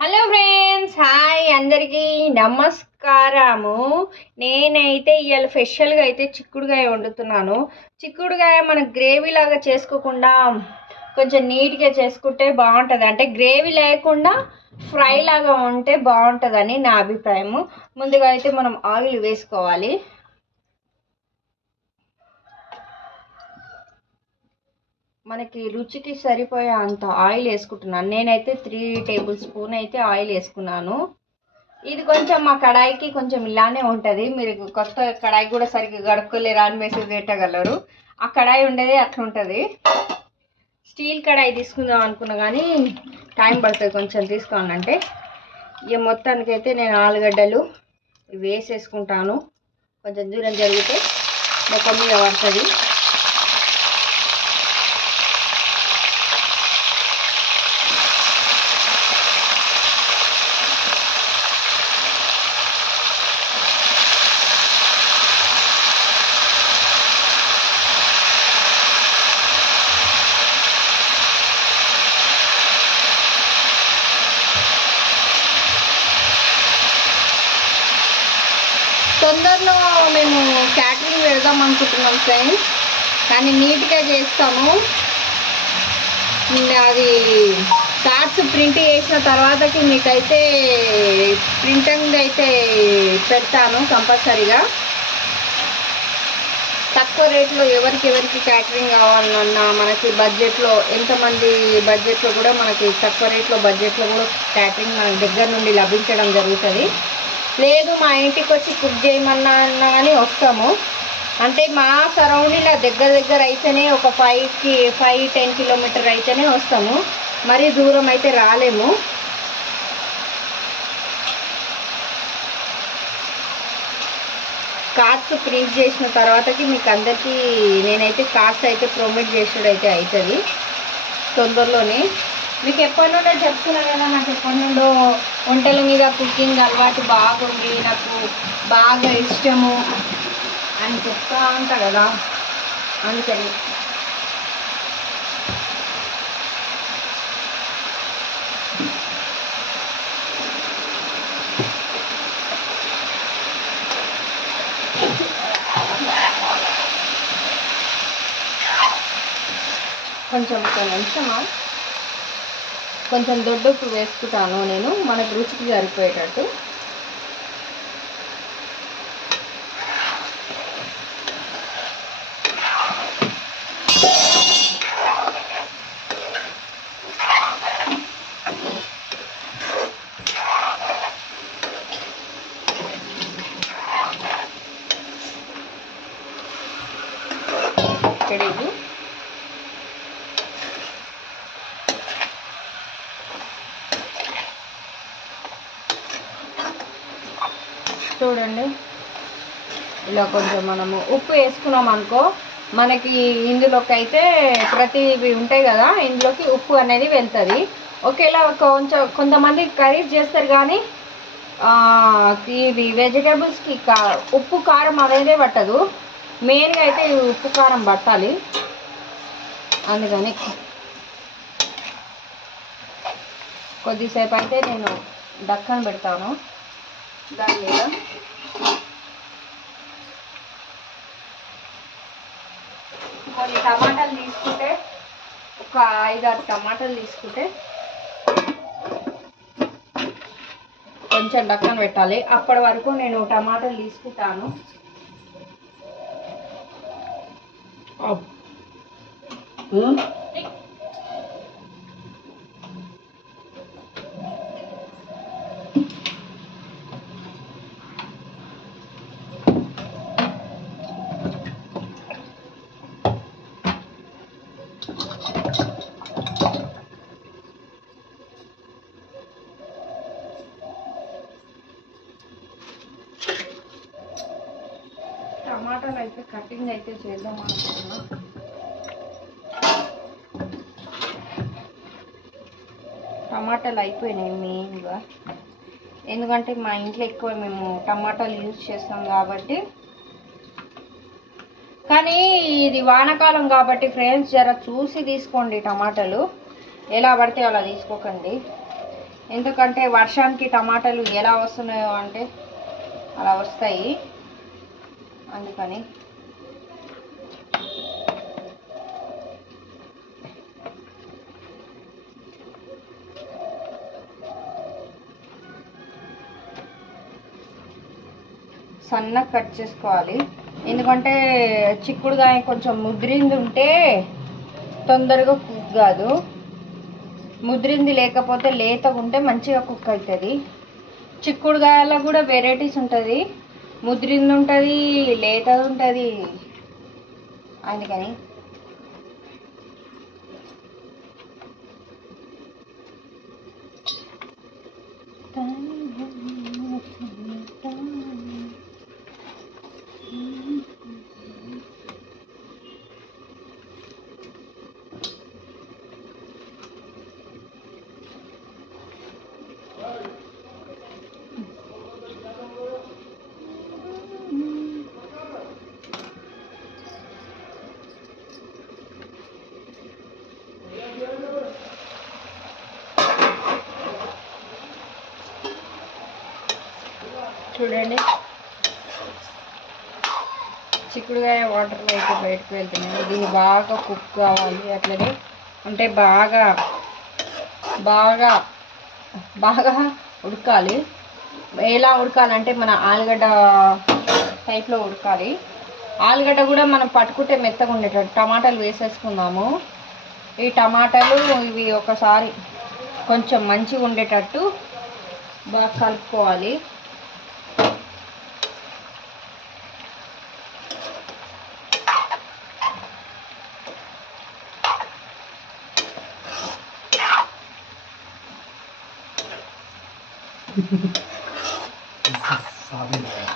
Hello friends hi అందరికీ నమస్కారము. నేనైతే ఇవాళ స్పెషల్గా అయితే చిక్కుడుగాయ వండుతున్నాను. చిక్కుడుగాయ మనం గ్రేవీ లాగా చేసుకోకుండా కొంచెం నీట్గా చేసుకుంటే బాగుంటుంది. అంటే గ్రేవీ లేకుండా ఫ్రై లాగా ఉంటే బాగుంటుందని నా అభిప్రాయము. ముందుగా అయితే మనం ఆయిల్ వేసుకోవాలి. మనకి రుచికి సరిపోయే అంత ఆయిల్ వేసుకుంటున్నాను. నేనైతే త్రీ టేబుల్ స్పూన్ అయితే ఆయిల్ వేసుకున్నాను. ఇది కొంచెం మా కడాయికి కొంచెం ఇలానే ఉంటుంది. మీరు కొత్త కడాయి కూడా సరిగ్గా గడుక్కోలేరా అని మెసేజ్ పెట్టగలరు. ఆ కడాయి ఉండేది అట్లా ఉంటుంది స్టీల్ కడాయి తీసుకుందాం అనుకున్నా కానీ టైం పడుతుంది కొంచెం తీసుకోనంటే ఇక మొత్తానికైతే నేను ఆలుగడ్డలు వేసేసుకుంటాను. కొంచెం దూరం జరిగితే మొత్తం మీద పడుతుంది తొందరలో మేము చేద్దాం అనుకుంటున్నాం ఫ్రెండ్స్ కానీ నీట్గా చేస్తాము. అది కార్డ్స్ ప్రింట్ చేసిన తర్వాతకి మీకైతే ప్రింటింగ్ అయితే పెడతాను కంపల్సరీగా. తక్కువ రేట్లో ఎవరికి ఎవరికి క్యాటరింగ్ కావాలన్నా మనకి బడ్జెట్లో ఎంతమంది బడ్జెట్లో కూడా మనకి తక్కువ రేట్లో బడ్జెట్లో కూడా క్యాటరింగ్ మన దగ్గర నుండి లభించడం జరుగుతుంది. లేదు మా ఇంటికి వచ్చి కుక్ చేయమన్నా అన్నా కానీ వస్తాము. అంటే మా సరౌండింగ్ దగ్గర దగ్గర అయితేనే ఒక ఫైవ్కి ఫైవ్ టెన్ కిలోమీటర్ అయితేనే వస్తాము. మరీ దూరం అయితే రాలేము. కార్డ్స్ ప్రింట్ చేసిన తర్వాతకి మీకు అందరికీ నేనైతే కార్డ్స్ అయితే ప్రొమోట్ చేసుడు అయితే అవుతుంది తొందరలోనే. మీకు ఎప్పటి నుండో చెప్తున్నా కదా నాకు ఎప్పటి నుండో వంటల మీద కుకింగ్ అలవాటు బాగుంది నాకు బాగా ఇష్టము. అని చెప్తా ఉంటా కదా. అందుకని. కొంచెం ఒక నిమిషమా? కొంచెం దొడ్డుకు వేసుకుంటాను నేను. మనకు రుచికి సరిపోయేటట్టు. చూడండి. ఇలా కొంచెం మనము ఉప్పు వేసుకున్నాం అనుకో మనకి ఇందులోకి అయితే ప్రతివి ఉంటాయి కదా ఇందులోకి ఉప్పు అనేది వెళ్తుంది. ఒకేలా కొంచెం కొంతమంది కర్రీస్ చేస్తారు కానీ ఇది ఇవి వెజిటేబుల్స్కి కా ఉప్పు కారం అనేది పట్టదు. మెయిన్గా అయితే ఉప్పు కారం పట్టాలి. అందుకని కొద్దిసేపు అయితే నేను దక్కన పెడతాను. దాని మీద. కొన్ని టమాటాలు తీసుకుంటే ఒక ఐదారు టమాటాలు తీసుకుంటే కొంచెం డక్కన పెట్టాలి. అప్పటి వరకు నేను టమాటాలు తీసుకుంటాను టమాటాలు అయితే కటింగ్ అయితే చేద్దాం అనుకున్నా టమాటాలు అయిపోయినాయి మెయిన్గా. ఎందుకంటే మా ఇంట్లో ఎక్కువ మేము టమాటాలు యూజ్ చేస్తాం కాబట్టి. కానీ ఇది వానాకాలం కాబట్టి ఫ్రెండ్స్ జర చూసి తీసుకోండి టమాటాలు. ఎలా పడితే అలా తీసుకోకండి. ఎందుకంటే వర్షానికి టమాటాలు ఎలా వస్తున్నాయో అంటే అలా వస్తాయి. అందుకని సన్నగా కట్ చేసుకోవాలి. ఎందుకంటే చిక్కుడుగాయ కొంచెం ముదిరింది ఉంటే తొందరగా కుక్ కాదు. ముదిరింది లేకపోతే లేతగా ఉంటే మంచిగా కుక్ అవుతుంది చిక్కుడుగాయలో కూడా వెరైటీస్ ఉంటుంది. ముదిరింది ఉంటుంది లేతది ఉంటుంది. అందుకని. చూడండి. చిక్కుడుగాయ వాటర్ అయితే బయటకు వెళ్తున్నాయి దీన్ని బాగా కుక్ కావాలి అట్లనే. అంటే బాగా బాగా బాగా ఉడకాలి. ఎలా ఉడకాలంటే మన ఆలుగడ్డ టైప్లో ఉడకాలి. ఆలుగడ్డ కూడా మనం పట్టుకుంటే మెత్తగా ఉండేటట్టు. టమాటాలు వేసేసుకుందాము. ఈ టమాటాలు ఇవి ఒకసారి కొంచెం మంచిగా ఉండేటట్టు బాగా కలుపుకోవాలి. సాధించాలి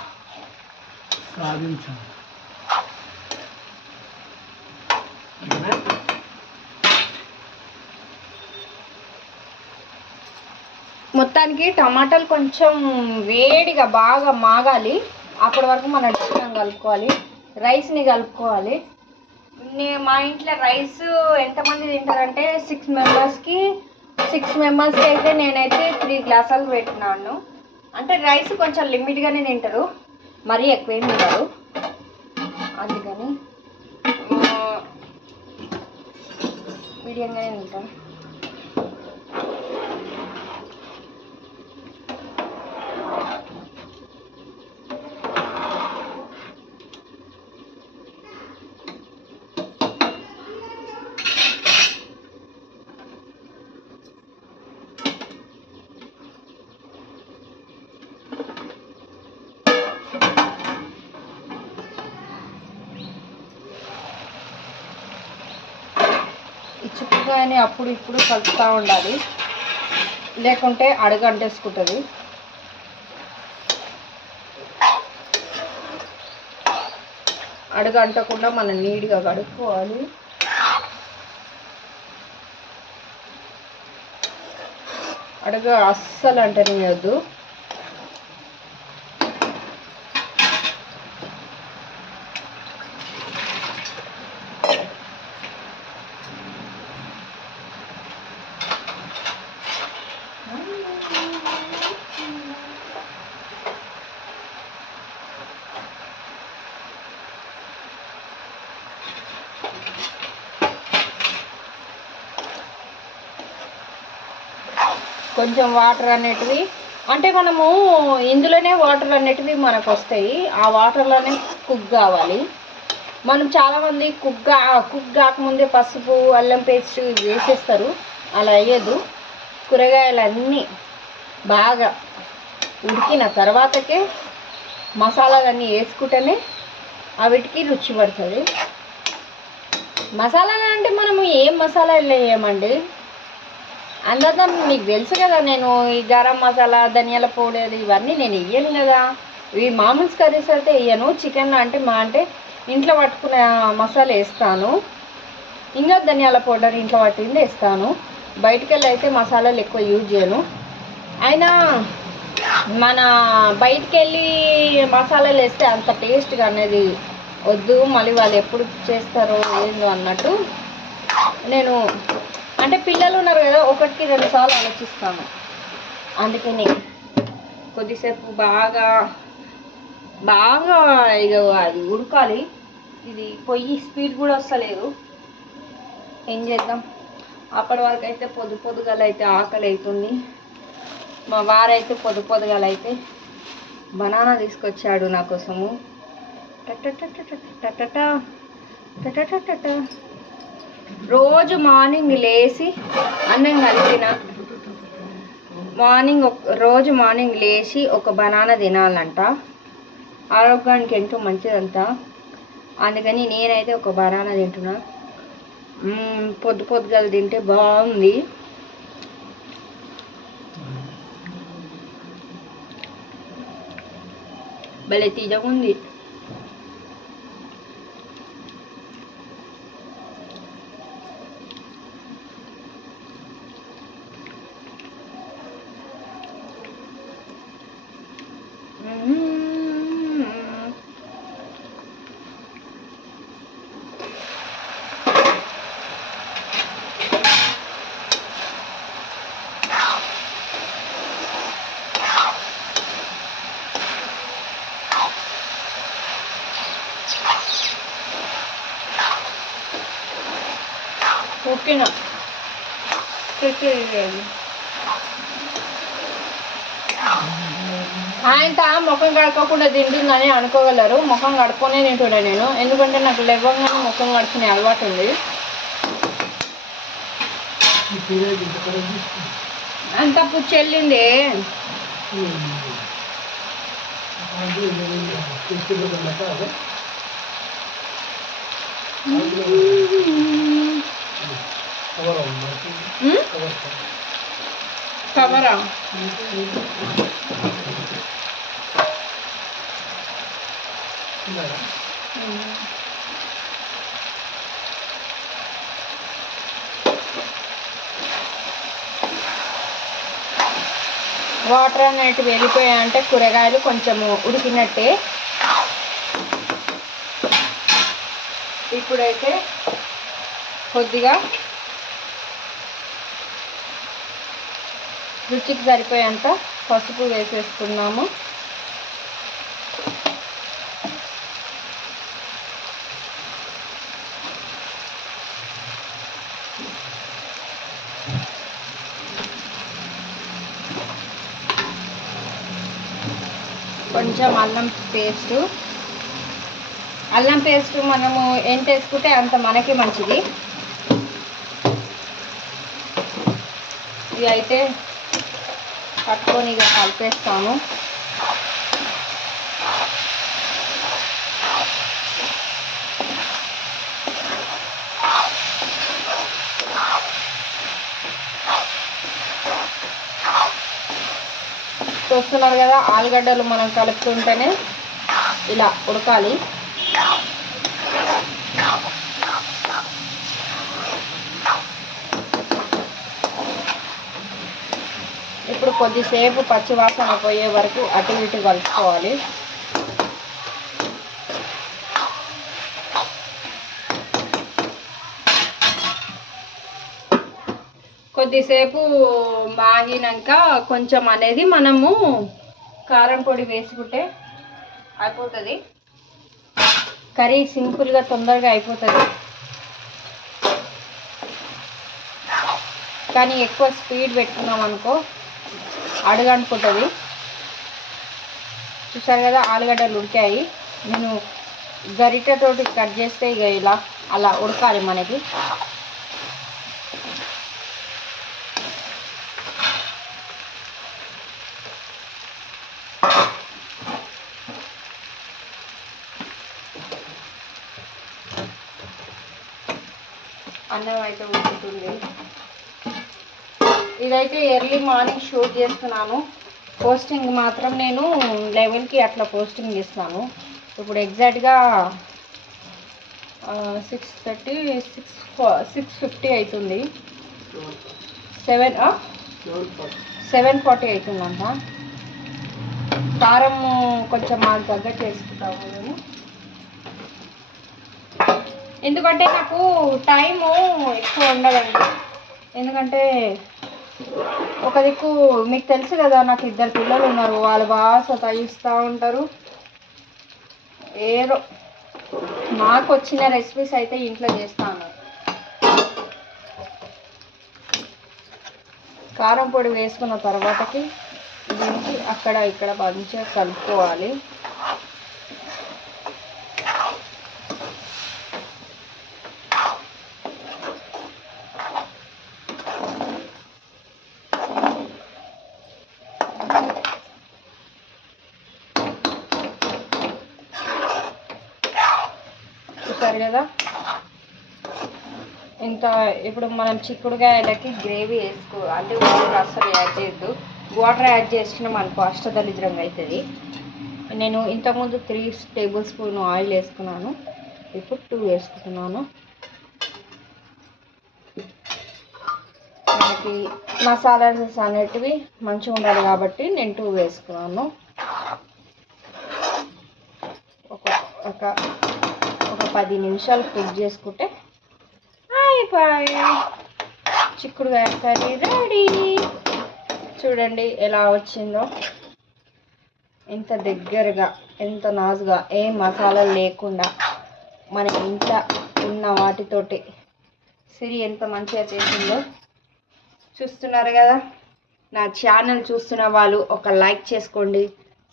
సాధించాలి మొత్తానికి టమాటాలు కొంచెం వేడిగా బాగా మాగాలి. అప్పటి వరకు మనం చికెన్ కలుపుకోవాలి. రైస్ని కలుపుకోవాలి. నే- మా ఇంట్లో రైస్ ఎంతమంది తింటారంటే సిక్స్ మెంబర్స్కి సిక్స్ మెంబర్స్కి అయితే నేనైతే త్రీ గ్లాసులు పెట్టినాను. అంటే రైస్ కొంచెం లిమిట్గానే తింటారు. మరీ ఎక్కువేం తింటారు అందుకని మీడియంగానే తింటాను ఈ అప్పుడు ఇప్పుడు కలుపుతూ ఉండాలి. లేకుంటే అడుగు అంటేసుకుంటుంది. అడుగు అంటకుండా మనం నీట్గా కడుక్కోవాలి. అడుగు అస్సలు అంటనియద్దు. కొంచెం వాటర్ అనేటివి అంటే మనము ఇందులోనే వాటర్ అనేటివి మనకు వస్తాయి. ఆ వాటర్లోనే కుక్ కావాలి. మనం చాలామంది కుక్ కుక్ కాకముందే పసుపు అల్లం పేస్ట్ వేసేస్తారు. అలా అయ్యదు కూరగాయలన్నీ బాగా ఉడికిన తర్వాతకే మసాలాలన్నీ వేసుకుంటేనే అవిటికి రుచి పడుతుంది. మసాలాలు అంటే మనము ఏం మసాలాలు వేయమండి? అందరితో మీకు తెలుసు కదా నేను ఈ గరం మసాలా ధనియాల పౌడర్ ఇవన్నీ నేను వేయను కదా. ఇవి మామూలు కర్రీస్ అయితే వేయను చికెన్ అంటే మా అంటే ఇంట్లో పట్టుకున్న మసాలా వేస్తాను. ఇంకా ధనియాల పౌడర్ ఇంట్లో పట్టింది వేస్తాను. బయటికి వెళ్ళి అయితే మసాలాలు ఎక్కువ యూజ్ చేయను. అయినా మన బయటికి వెళ్ళి మసాలాలు వేస్తే అంత టేస్ట్గా అనేది వద్దు. మళ్ళీ వాళ్ళు ఎప్పుడు చేస్తారో ఏందో అన్నట్టు నేను అంటే పిల్లలు ఉన్నారు కదా ఒకటికి రెండు సార్లు ఆలోచిస్తాను అందుకని కొద్దిసేపు బాగా బాగా ఇక అది ఉడకాలి ఇది పొయ్యి స్పీడ్ కూడా వస్తలేదు ఏం చేద్దాం అప్పటి వరకు అయితే పొద్దు పొద్దుగాలు అయితే ఆకలి అవుతుంది మా వారైతే పొద్దు పొద్దుగాలు అయితే బనానా తీసుకొచ్చాడు నా కోసము టట్ట రోజు మార్నింగ్ లేచి అన్నం కలిపిన. మార్నింగ్ ఒక రోజు మార్నింగ్ లేచి ఒక బనానా తినాలంట. ఆరోగ్యానికి ఎంతో మంచిదంట. అందుకని నేనైతే ఒక బనానా తింటున్నా. పొద్దు పొద్దుగల తింటే బాగుంది. భలే తీయగుంది పైన ఆయన ముఖం కడపకుండా తింటుందని అనుకోగలరు. ముఖం కడుపునే తింటుండే నేను. ఎందుకంటే నాకు లెవ్వంగానే ముఖం కడుపునే అలవాటు ఉంది. అంత పుచ్చెళ్ళింది అదే hmm. కవర్ వాటర్ అనేటివి వెళ్ళిపోయాయంటే కూరగాయలు కొంచెము ఉడికినట్టే. ఇప్పుడైతే కొద్దిగా రుచికి సరిపోయేంత పసుపు వేసేసుకున్నాము కొంచెం అల్లం పేస్టు. అల్లం పేస్ట్ మనము ఎంత వేసుకుంటే అంత మనకి మంచిది. ఇది అయితే పట్టుకొని ఇక కలిపేస్తాము. చూస్తున్నారు కదా ఆలుగడ్డలు మనం కలుపుతుంటేనే ఇలా ఉడకాలి. ఇప్పుడు కొద్దిసేపు పచ్చివాసన పోయే వరకు అటు ఇటు కలుపుకోవాలి. కొద్దిసేపు మాగినాక కొంచెం అనేది మనము కారం పొడి వేసుకుంటే అయిపోతుంది. కర్రీ సింపుల్గా తొందరగా అయిపోతుంది. కానీ ఎక్కువ స్పీడ్ పెట్టుకున్నాం అనుకో అడుగనుకుంటుంది చూసారు కదా ఆలుగడ్డలు ఉడికాయి. నేను గరిటెతోటి కట్ చేస్తే ఇక ఇలా అలా ఉడకాలి మనకి. అన్నం అయితే ఉడుకుతుంది. ఇదైతే ఎర్లీ మార్నింగ్ షూట్ చేస్తున్నాను. పోస్టింగ్ మాత్రం నేను లెవెన్కి అట్లా పోస్టింగ్ చేస్తాను ఇప్పుడు ఎగ్జాక్ట్గా six thirty six six fifty అవుతుంది సెవెన్ సెవెన్ ఫార్టీ అవుతుందంట కారం కొంచెం మాకు తగ్గట్టు చేసుకుంటాము మేము ఎందుకంటే నాకు టైము ఎక్కువ ఉండదండి. ఎందుకంటే ఒక దిక్కు మీకు తెలుసు కదా నాకు ఇద్దరు పిల్లలు ఉన్నారు. వాళ్ళు బాగా సతాయిస్తూ ఉంటారు. ఏదో మాకు వచ్చిన రెసిపీస్ అయితే ఇంట్లో చేస్తాను కారం పొడి వేసుకున్న తర్వాతకి దీనికి అక్కడ ఇక్కడ మంచిగా కలుపుకోవాలి. చూసారు కదా? ఇంత ఇప్పుడు మనం చిక్కుడుకాయలకి గ్రేవీ వేసుకో అంటే వాటర్ అస్సలు యాడ్ చేయొద్దు. వాటర్ యాడ్ చేసినాం అనుకో అష్టదరిద్రంగా అవుతుంది నేను ఇంతకుముందు త్రీ టేబుల్ స్పూన్ ఆయిల్ వేసుకున్నాను. ఇప్పుడు టూ వేసుకుంటున్నాను. మనకి మసాలాస్ అనేటివి మంచిగా ఉండాలి కాబట్టి నేను టూ వేసుకున్నాను. ఒక ఒక ఒక పది నిమిషాలు కుక్ చేసుకుంటే అయిపోయి. చిక్కుడుకాయ కర్రీ రెడీ చూడండి ఎలా వచ్చిందో. ఎంత దగ్గరగా ఎంత నాజుగా ఏ మసాలాలు లేకుండా మన ఇంట్లో ఉన్న వాటితోటి. సిరి ఎంత మంచిగా చేసిందో. చూస్తున్నారు కదా? నా ఛానల్ చూస్తున్న వాళ్ళు ఒక లైక్ చేసుకోండి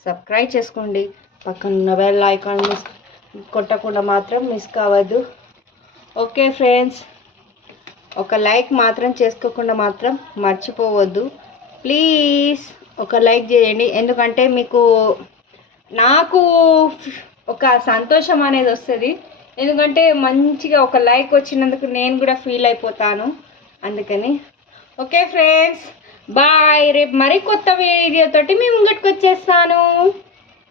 సబ్స్క్రైబ్ చేసుకోండి. పక్కన బెల్ ఐకాన్ మిస్ కొట్టకుండా మాత్రం మిస్ కావద్దు. ఓకే ఫ్రెండ్స్ ఒక లైక్ మాత్రం చేసుకోకుండా మాత్రం మర్చిపోవద్దు. ప్లీజ్ ఒక లైక్ చేయండి. ఎందుకంటే మీకు నాకు ఒక సంతోషం అనేది వస్తుంది. ఎందుకంటే మంచిగా ఒక లైక్ వచ్చినందుకు నేను కూడా ఫీల్ అయిపోతాను. అందుకని ఓకే ఫ్రెండ్స్ బాయ్ రేపు మరి కొత్త వీడియోతోటి మేము ముంగటికి వచ్చేస్తాను